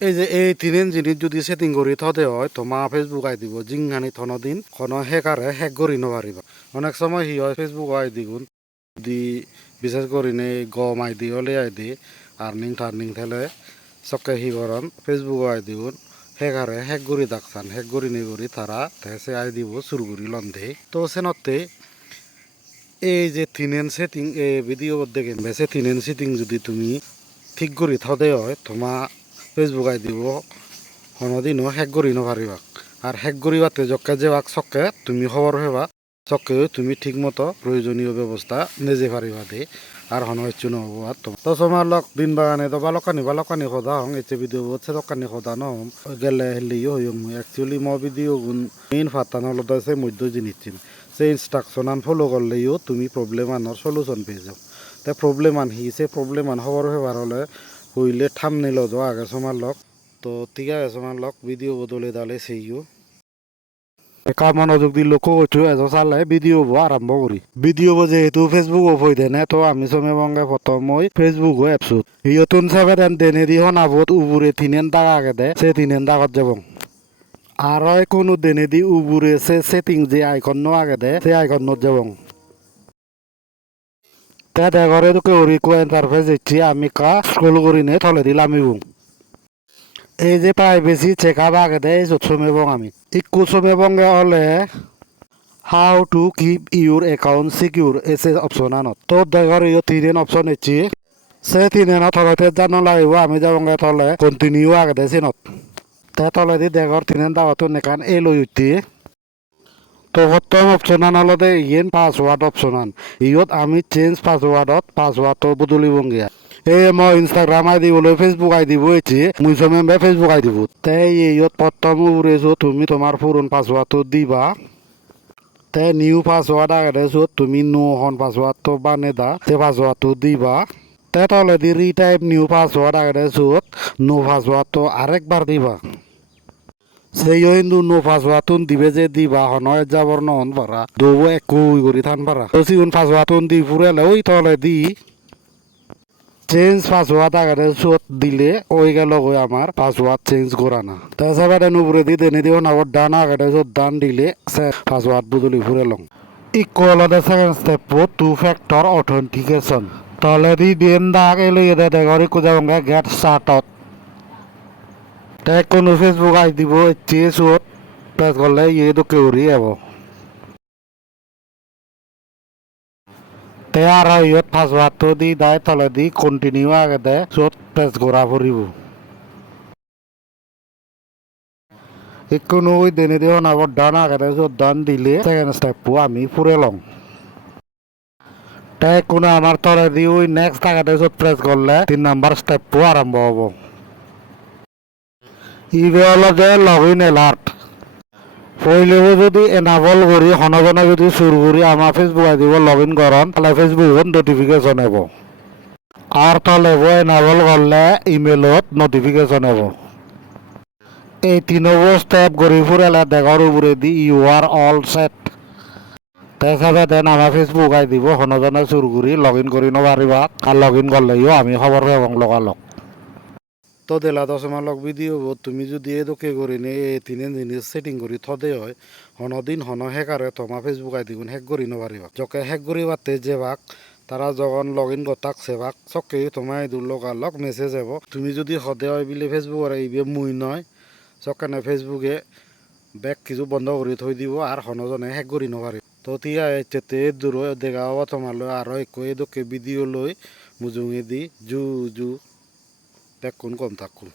এই তিনিন জিনিস যদি সেটিং করি থতে হয় তোমা ফেসবুক আই দিব জিংহানি থনদিন কোনো হেকারে হেক করি নপারিবা। অনেক সময় হি হয় ফেসবুক আই দিগুন দি বিশেষ করি নে গম আই দি হলে আই দি আর্নিং টার্নিং থেলে চকে হি করন ফেসবুক আই দিগুন হেকারে হেক করি দাকসান হেক করি নে করি তারা তেসে আই দিব শুরু করি লন্ধে তো সেনতে এই যে তিনেন সেটিং এ ভিডিও দেখেন বেসে তিনেন সেটিং যদি তুমি ঠিক করি থদে হয় তোমা ফেসবুক আই দিব কোনোদিনও হেক করি নপারিবা। আর হেক করিবাতে যকে যেবাক চকে তুমি খবর হেবা চকে তুমি ঠিক মতো প্রয়োজনীয় ব্যবস্থা নেজে পারিবা দে আর হন হচ্ছে নহব আর তো তোমার লক দিন বাগানে তো বালকানি খোদা হং এতে ভিডিও বলছে দোকানি খোদা নহম গেলে হেলিও হইম অ্যাকচুয়ালি ম ভিডিও গুণ মেইন ফাত্তা নলদা সে মধ্য জিনিস চিন সে ইনস্ট্রাকশন আন ফলো করলেও তুমি প্রবলেম আনার সলিউশন পেয়ে যাও। তাই প্রবলেম আন হি সে প্রবলেম আন খবর হেবার হলে হইলে ঠাম নিল যাও আগে সমার লক তো ঠিক আছে সমার লক ভিডিও বদলে দালে সেইও একা মনোযোগ দি লক্ষ্য করছো এজন চালে ভিডিও আরম্ভ করি ভিডিও যেহেতু ফেসবুক অফ হয়ে দেনে তো আমি সময় বঙ্গে প্রথম ওই ফেসবুক এপসুত ইয়তুন সেভেন দেনে দি হনাবত উবুরে তিনেন দাগ আগে দে সে তিনেন দাগত যাব আর কোনো দেনে দি উবুরে সে সেটিং যে আইকন আগে দে সে আইকন যাব তে দেখরে তোকে ওরিকো ইন্টারফেস দিচ্ছি আমি কা স্ক্রল করি নে থলে দিলাম এবং এই যে প্রাইভেসি চেক আপ আগে দেয় চোৎসম এবং আমি ইকু এবং হলে how to keep your account secure এসে অপশন আনত তো দেখর ইয়ে তিন অপশন ইচ্ছি সে তিন থলতে জানো লাগিব আমি যাবঙ্গে থলে কন্টিনিউ আগে দেয় চিনত তে তলে দি দেখর তিন দাওয়াতো নেকান এ লই উঠি তো প্রথম অপশন আন হলতে ইয়েন পাসওয়ার্ড অপশন আন ইয়ত আমি চেঞ্জ পাসওয়ার্ড বদলিবঙ্গিয়া এই মই ইনস্টাগ্রাম আই দিব ফেসবুক আই দিব এটি মুই সময় ফেসবুক আই দিব তাই ইয়ত প্রথম উড়েছো তুমি তোমার পুরন পাসওয়ার্ড দিবা তে নিউ পাসওয়ার্ড আগে তুমি নো হন পাসওয়ার্ড তো বানে দা তে পাসওয়ার্ড দিবা তে তলে দি রিটাইপ নিউ পাসওয়ার্ড আগে নো পাসওয়ার্ড তো আরেকবার দিবা সেই কিন্তু নো পাসওয়ার্ড দিবে যে দিবা হনয় যাবর নহন পারা দৌ একু করি থান পারা তো সিগুন পাসওয়ার্ড দি ফুরালে ওই তলে দি চেঞ্জ পাসওয়ার্ড আগে দিলে ওই গেল আমার পাসওয়ার্ড চেঞ্জ করা না তাছাড়া উপরে দি দেনে দিব না ডান আগে ডান দিলে পাসওয়ার্ড বদলি ফুরে লং equal second step two factor authentication তলে দি দেন দাগ এলে এদে দেখরি কুজাবঙ্গে গেট স্টার্টত তাই কোনো ফেসবুক আই দিব চেসত প্রেস করলে ইয়ে তো কেউরি যাব তে আর ইয়ত পাসওয়ার্ড দি দায় তলে দি কন্টিনিউ আগে দে চত প্রেস করা ফুরিব কোনো ওই দেনে দিয়ে নাগর ডান আগে দে চত ডান দিলে সেকেন্ড স্টেপ আমি ফুরে লং তাই কোনো আমার তলে দি ওই নেক্সট আগে দে চত প্রেস করলে 3 নাম্বার স্টেপ আরম্ভ হব ইবে হলো যে লগ ইন এলার্ট পইলেও যদি এনাবল করি হনজনে যদি শুরু করি আমার ফেসবুক আই দিব লগ ইন করন তাহলে ফেসবুকত নোটিফিকেশন হব আর তাহলে এনাবল করলে ইমেলত নোটিফিকেশন হব এই 3 স্টেপ করি ফুরালে দেখর উপরে দি ইউ আর অল সেট তাছাড়া দেন আমার ফেসবুক আই দিব হনজনে শুরু করি লগ ইন করি নপারিবা আর লগ ইন করলেও আমি খবর এবং লগালগ তো দেলা দশমা লগ ভিডিও তুমি যদি এদকে করি নে এই তিন জিনিস সেটিং করি থদে হয় হনদিন হন হেকারে তোমার ফেসবুক আই দিগুন হেক করি নপারিবা যকে হেক করিবাতে যেবাক তারা যখন লগ ইন করতাক সেবাক চকে তোমার দূর লগালগ মেসেজ যাব তুমি যদি সদে হয় বিলে ফেসবুক ইবে মুই নয় চকেনে ফেসবুকে বেগ কিছু বন্ধ করে থৈ দিব আর হনজনে হেক করি নপারিব তো তিয়া এতে দূর দেখা হব তোমার আর একো এদকে ভিডিও লই মুজুঙে দি জু বেগ কোন কম থাকুন।